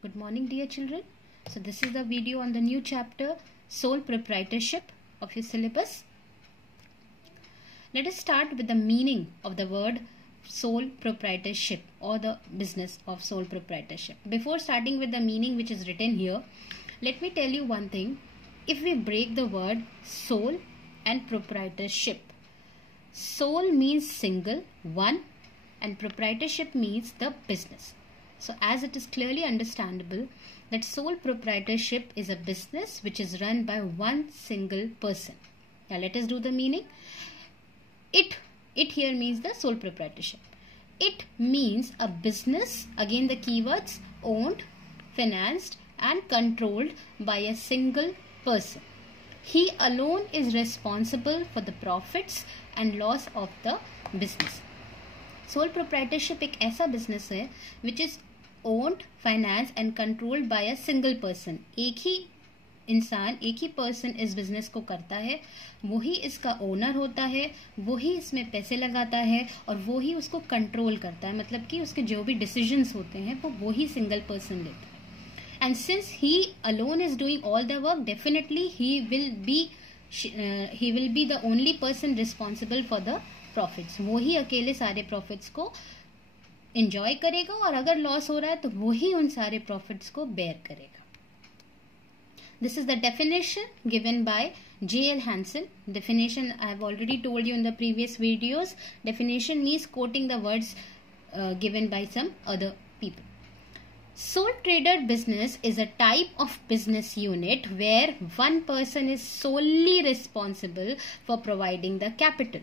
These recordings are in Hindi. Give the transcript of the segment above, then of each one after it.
Good morning, dear children. So this is the video on the new chapter, sole proprietorship of your syllabus. Let us start with the meaning of the word sole proprietorship or the business of sole proprietorship. Before starting with the meaning which is written here, let me tell you one thing. If we break the word sole and proprietorship, sole means single, one, and proprietorship means the business. So as it is clearly understandable that sole proprietorship is a business which is run by one single person. Now let us do the meaning. It here means the sole proprietorship. It means a business, again the keywords, owned, financed and controlled by a single person. He alone is responsible for the profits and loss of the business. Sole proprietorship एक ऐसा बिजनेस है which is owned, finance and controlled by a single person. एक ही इंसान, एक ही पर्सन इस बिजनेस को करता है, वही इसका ओनर होता है, वही इसमें पैसे लगाता है और वही उसको कंट्रोल करता है. मतलब कि उसके जो भी डिसीजंस होते हैं वो वही सिंगल पर्सन लेता है. And since he alone is doing all the work, definitely he will be the only person responsible for the profits. वो ही अकेले सारे प्रॉफिट्स को एंजॉय करेगा और अगर लॉस हो रहा है तो वो ही उन सारे प्रॉफिट्स को बेयर करेगा. This is the definition given bye J.L. Hansen. Definition I have already told you in the previous videos. Definition means quoting the words given by some other people. Sole trader business is a type of business unit where one person is solely responsible for providing the capital.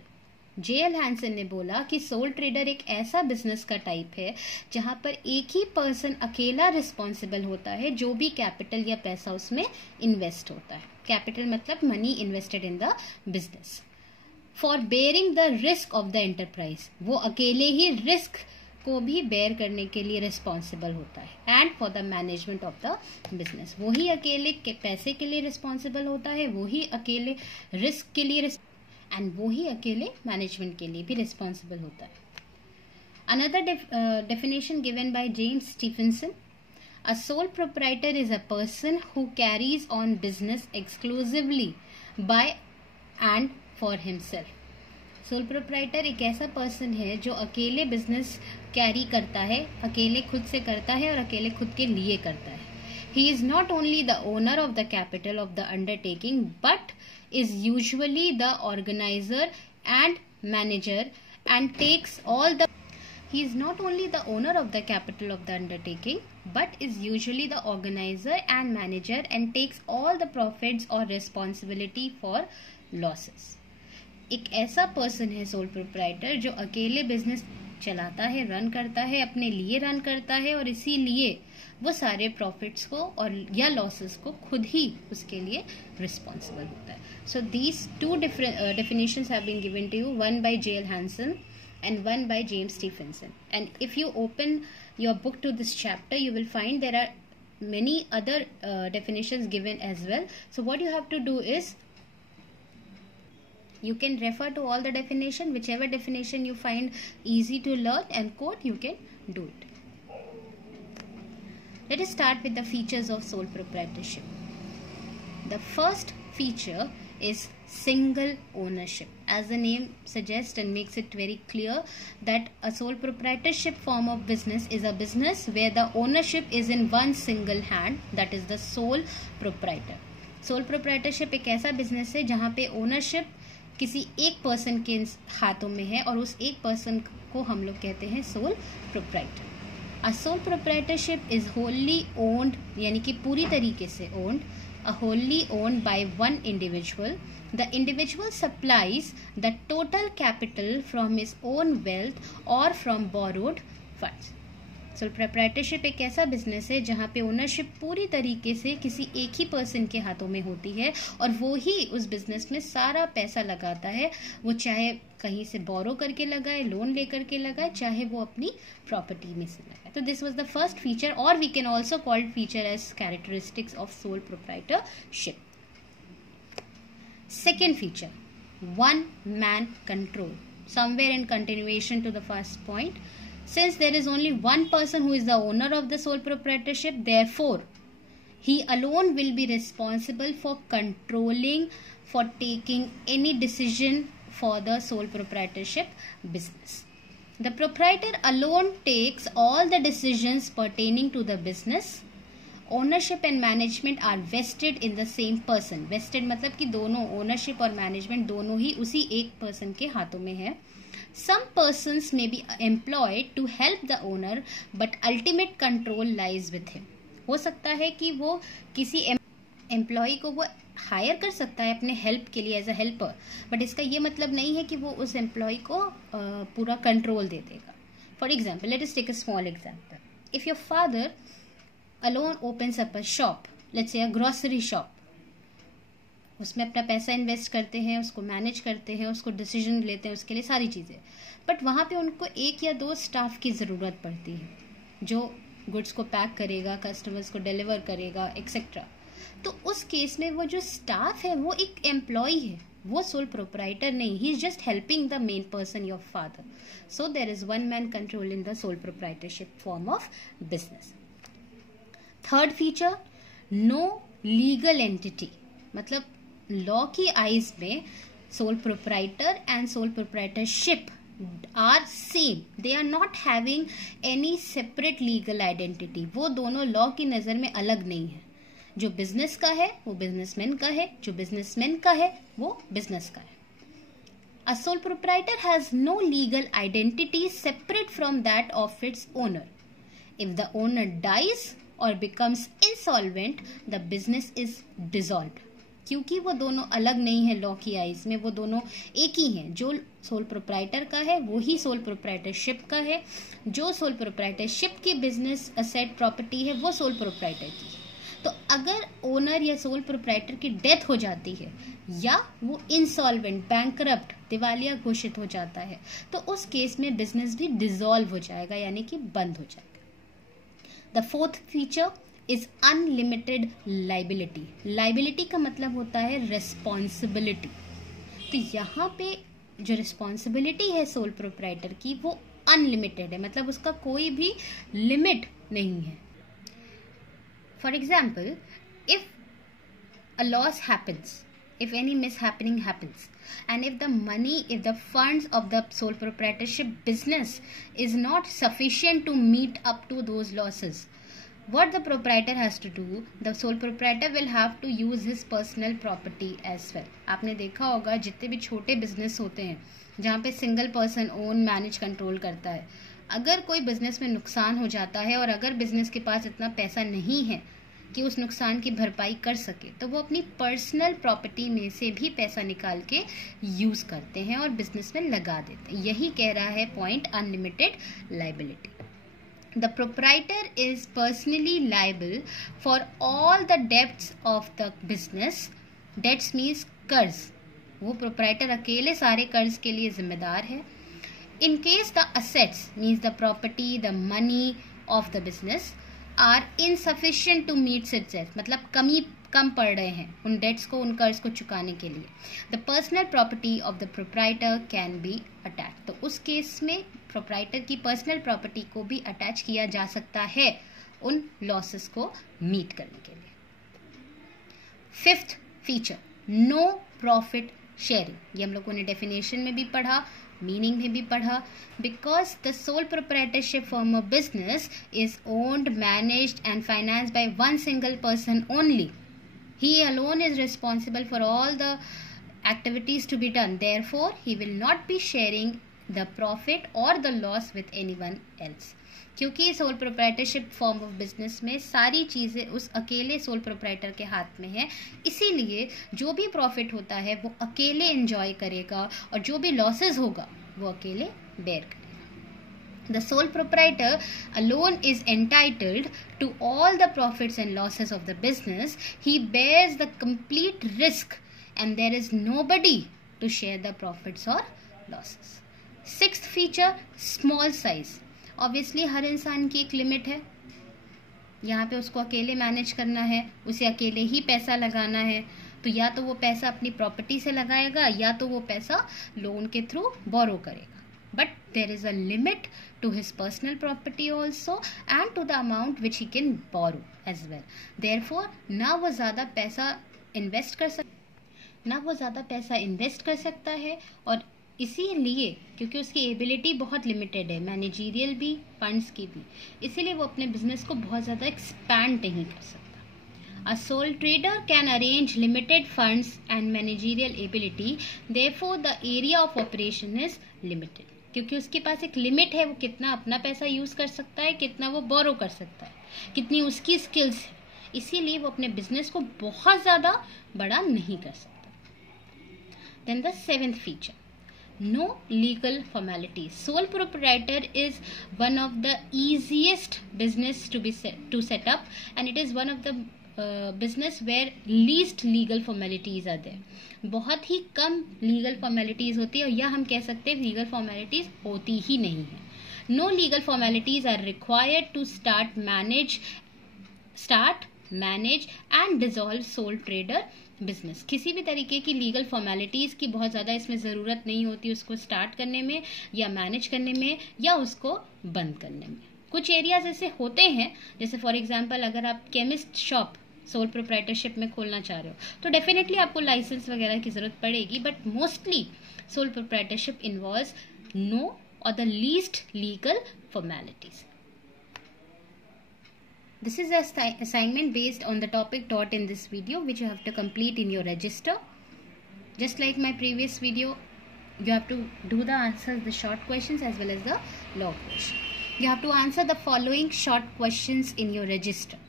J.L. Hansen ने बोला कि सोल ट्रेडर एक ऐसा बिजनेस का टाइप है जहां पर एक ही पर्सन अकेला रिस्पॉन्सिबल होता है जो भी कैपिटल या पैसा उसमें इन्वेस्ट होता है. कैपिटल मतलब money invested in the business. For bearing the risk of the enterprise, वो अकेले ही रिस्क को भी बेयर करने के लिए रिस्पॉन्सिबल होता है. And for the management of the business, वही अकेले पैसे के लिए रिस्पॉन्सिबल होता है, वही अकेले रिस्क के लिए एंड वो ही अकेले मैनेजमेंट के लिए भी रिस्पॉन्सिबल होता है. Another definition given by James Stephenson. A sole proprietor is a person who carries on business exclusively by and for himself. Sole proprietor एक ऐसा पर्सन है जो अकेले बिजनेस कैरी करता है, अकेले खुद से करता है और अकेले खुद के लिए करता है. He is not only the owner of the capital of the undertaking but is usually the organizer and manager and takes all the. He is not only the owner of the capital of the undertaking but is usually the organizer and manager and takes all the profits or responsibility for losses. एक ऐसा पर्सन है सोल प्रोप्राइटर जो अकेले बिजनेस चलाता है, रन करता है, अपने लिए रन करता है और इसीलिए वो सारे प्रॉफिट्स को और या लॉसेस को खुद ही उसके लिए रिस्पॉन्सिबल होता है. So these two different definitions have been given to you, one by J.L. Hansen and one by James Stephenson. And if you open your book to this chapter, you will find there are many other definitions given as well. So what you have to do is you can refer to all the definition, whichever definition you find easy to learn and quote, you can do it. Let us start with the features of sole proprietorship. The first feature is single ownership. As the name suggests and makes it very clear that a sole proprietorship form of business is a business where the ownership is in one single hand, that is the sole proprietor. Sole proprietorship एक ऐसा business है जहाँ पे ownership किसी एक पर्सन के हाथों में है और उस एक पर्सन को हम लोग कहते हैं sole proprietor. A sole proprietorship is wholly owned, यानी कि पूरी तरीके से owned, wholly owned by one individual. The individual supplies the total capital from his own wealth or from borrowed funds. Sole proprietorship एक ऐसा बिजनेस है जहाँ पे ओनरशिप पूरी तरीके से किसी एक ही पर्सन के हाथों में होती है और वो ही उस बिजनेस में सारा पैसा लगाता है. वो चाहे कहीं से बोरो करके लगाए, लोन लेकर के लगाए, चाहे वो अपनी प्रॉपर्टी में से लगाए. तो this was the first feature, और we can also called feature as characteristics of sole proprietorship. Second feature, one man control. Somewhere in continuation to the first point, Since there is only one person who is the owner of the sole proprietorship, therefore he alone will be responsible for controlling, for taking any decision for the sole proprietorship business. The proprietor alone takes all the decisions pertaining to the business. Ownership and management are vested in the same person. Vested मतलब कि दोनों ownership और management दोनों ही उसी एक person के हाथों में है. Some persons may be employed to help the owner, but ultimate control lies with him. हो सकता है कि वो किसी एम्प्लॉय को वो हायर कर सकता है अपने हेल्प के लिए एज अ हेल्पर, बट इसका ये मतलब नहीं है कि वो उस एम्प्लॉय को पूरा कंट्रोल दे देगा. For example, let us take a small example. If your father alone opens up a shop, let's say a grocery shop, उसमें अपना पैसा इन्वेस्ट करते हैं, उसको मैनेज करते हैं, उसको डिसीजन लेते हैं, उसके लिए सारी चीज़ें, बट वहाँ पे उनको 1 या 2 स्टाफ की ज़रूरत पड़ती है जो गुड्स को पैक करेगा, कस्टमर्स को डिलीवर करेगा, एक्सेट्रा. तो उस केस में वो जो स्टाफ है वो एक एम्प्लॉय है, वो सोल प्रोप्राइटर नहीं. He is just helping the main person, your father. So there is one man control in the sole proprietorship form of business. Third feature, no legal entity. मतलब लॉ की आइज में sole proprietor and sole proprietorship are same. They are not having any separate legal identity. वो दोनों लॉ की नज़र में अलग नहीं है. जो बिजनेस का है वो बिजनेसमैन का है, जो बिजनेसमैन का है वो बिजनेस का है. A sole proprietor has no legal identity separate from that of its owner. If the owner dies or becomes insolvent, the business is dissolved. क्योंकि वो दोनों अलग नहीं है लॉ की आइज में, वो दोनों एक ही हैं. जो सोल प्रोप्राइटर का है वो ही सोल प्रोप्राइटरशिप का है. जो सोल प्रोप्राइटरशिप की बिजनेस असेट प्रॉपर्टी है वो सोल प्रोप्राइटर की. तो अगर ओनर या सोल प्रोप्राइटर की डेथ हो जाती है या वो इंसॉल्वेंट, बैंकरप्ट, दिवालिया घोषित हो जाता है, तो उस केस में बिजनेस भी डिसॉल्व हो जाएगा, यानी कि बंद हो जाएगा. The fourth feature is unlimited liability. Liability का मतलब होता है रेस्पॉन्सिबिलिटी. तो यहाँ पे जो रिस्पॉन्सिबिलिटी है सोल प्रोप्राइटर की वो अनलिमिटेड है, मतलब उसका कोई भी लिमिट नहीं है. For example, if a loss happens, if any mishappening happens, and if the funds of the sole proprietorship business is not sufficient to meet up to those losses, what the proprietor has to do, the sole proprietor will have to use his personal property as well. आपने देखा होगा जितने भी छोटे बिजनेस होते हैं जहाँ पे single person own, manage, control करता है, अगर कोई बिजनेस में नुकसान हो जाता है और अगर बिजनेस के पास इतना पैसा नहीं है कि उस नुकसान की भरपाई कर सके, तो वो अपनी पर्सनल प्रॉपर्टी में से भी पैसा निकाल के यूज करते हैं और बिजनेस में लगा देते हैं. यही कह रहा है point unlimited liability. The proprietor is personally liable for all the debts of the business. Debts means कर्ज. वो प्रोप्राइटर अकेले सारे कर्ज के लिए जिम्मेदार है. In case the assets, means the property, the money of the business, are insufficient to meet itself, मतलब कम पड़ रहे हैं उन डेट्स को, उन कर्ज को चुकाने के लिए, the personal property of the proprietor can be attached. तो उस केस में प्रोप्राइटर की पर्सनल प्रॉपर्टी को भी अटैच किया जा सकता है उन लॉसेस को मीट करने के लिए. Fifth feature, no profit sharing. ये हम लोगों ने डेफिनेशन में भी पढ़ा, मीनिंग में भी पढ़ा. Because the sole proprietorship form of business is owned, managed and financed by one single person only. He alone is responsible for all the activities to be done. Therefore, he will not be sharing the profit or the loss with anyone else. क्योंकि soul proprietorship form of business में सारी चीज़ें उस अकेले सोल प्रोप्राइटर के हाथ में है, इसीलिए जो भी प्रॉफिट होता है वो अकेले एंजॉय करेगा और जो भी लॉसेस होगा वो अकेले बेयर करेगा. The sole proprietor alone is entitled to all the profits and losses of the business. He bears the complete risk and there is nobody to share the profits or losses. Sixth feature, small size. Obviously हर इंसान की एक लिमिट है. यहाँ पे उसको अकेले मैनेज करना है, उसे अकेले ही पैसा लगाना है, तो या तो वो पैसा अपनी प्रॉपर्टी से लगाएगा या तो वो पैसा लोन के थ्रू बोरो करेगा. but there is a limit to his personal property also and to the amount which he can borrow as well. Therefore ना वो ज़्यादा पैसा इन्वेस्ट कर सकता है और इसीलिए क्योंकि उसकी एबिलिटी बहुत लिमिटेड है, मैनेजरियल भी, फंड्स की भी, इसीलिए वो अपने बिजनेस को बहुत ज़्यादा एक्सपैंड नहीं कर सकता. A sole trader can arrange limited funds and managerial ability, therefore the area of operation is limited. क्योंकि उसके पास एक लिमिट है, वो कितना अपना पैसा यूज़ कर सकता है, कितना वो बोरो कर सकता है, कितनी उसकी स्किल्स है, इसीलिए वो अपने बिजनेस को बहुत ज़्यादा बड़ा नहीं कर सकता. Then the seventh feature, no legal formalities. Sole proprietor is one of the easiest business to set up, and it is one of the business where least legal formalities are there. बहुत ही कम लीगल फॉर्मेलिटीज होती है, और यह हम कह सकते हैं लीगल फॉर्मेलिटीज होती ही नहीं है. No legal formalities are required to start, manage and dissolve sole trader business. किसी भी तरीके की लीगल फॉर्मेलिटीज की बहुत ज़्यादा इसमें ज़रूरत नहीं होती उसको स्टार्ट करने में, या मैनेज करने में, या उसको बंद करने में. कुछ एरियाज ऐसे होते हैं, जैसे फॉर एग्जांपल अगर आप केमिस्ट शॉप सोल प्रोप्राइटरशिप में खोलना चाह रहे हो तो डेफिनेटली आपको लाइसेंस वगैरह की जरूरत पड़ेगी, but mostly sole proprietorship involves no और the least legal formalities. This is an assignment based on the topic taught in this video, which you have to complete in your register. Just like my previous video, you have to do the answers, the short questions as well as the long question. You have to answer the following short questions in your register.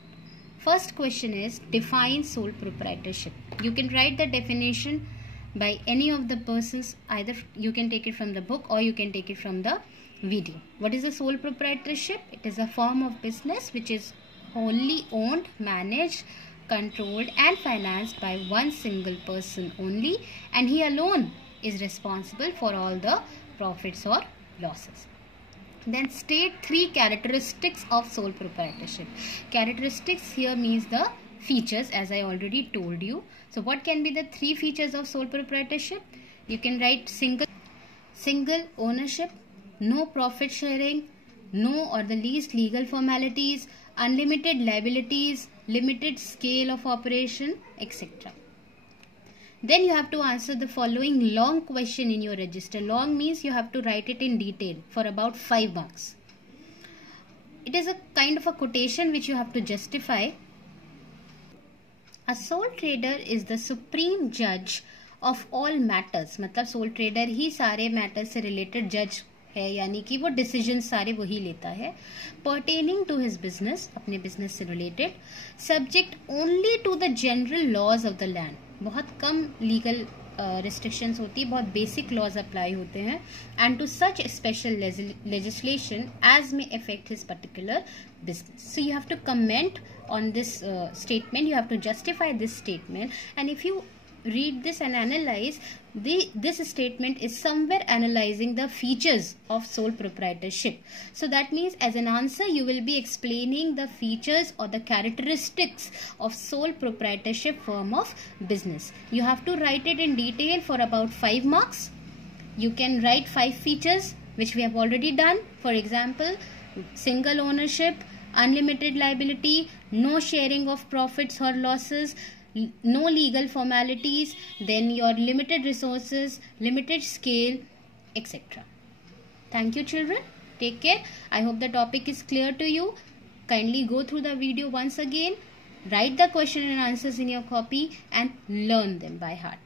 First question is, define sole proprietorship. You can write the definition by any of the persons. Either you can take it from the book or you can take it from the video. What is a sole proprietorship? It is a form of business which is wholly owned, managed, controlled and financed by one single person only, and he alone is responsible for all the profits or losses. Then state 3 characteristics of sole proprietorship. Characteristics here means the features, as I already told you. So what can be the 3 features of sole proprietorship? You can write single ownership, no profit sharing, no or the least legal formalities, unlimited liabilities, limited scale of operation, etc. Then you have to answer the following long question in your register. Long means you have to write it in detail for about 5 marks. It is a kind of a quotation which you have to justify. A sole trader is the supreme judge of all matters. मतलब sole trader ही सारे matters से related judge है, यानी कि वो डिसीजन सारे वही लेता है. पर्टेनिंग टू हिज बिजनेस, अपने बिजनेस से related. Subject only to the general laws of the land. बहुत कम लीगल रिस्ट्रिक्शंस होती है, बहुत बेसिक लॉज अप्लाई होते हैं. And to such special legislation as may affect his particular business. So you have to comment on this statement, you have to justify this statement, and if you read this and analyze, this statement is somewhere analyzing the features of sole proprietorship. So that means as an answer you will be explaining the features or the characteristics of sole proprietorship form of business. You have to write it in detail for about 5 marks. You can write 5 features which we have already done. For example, single ownership, unlimited liability, no sharing of profits or losses, no legal formalities, then your limited resources, limited scale, etc. Thank you children. Take care. I hope the topic is clear to you. Kindly go through the video once again. Write the question and answers in your copy and learn them by heart.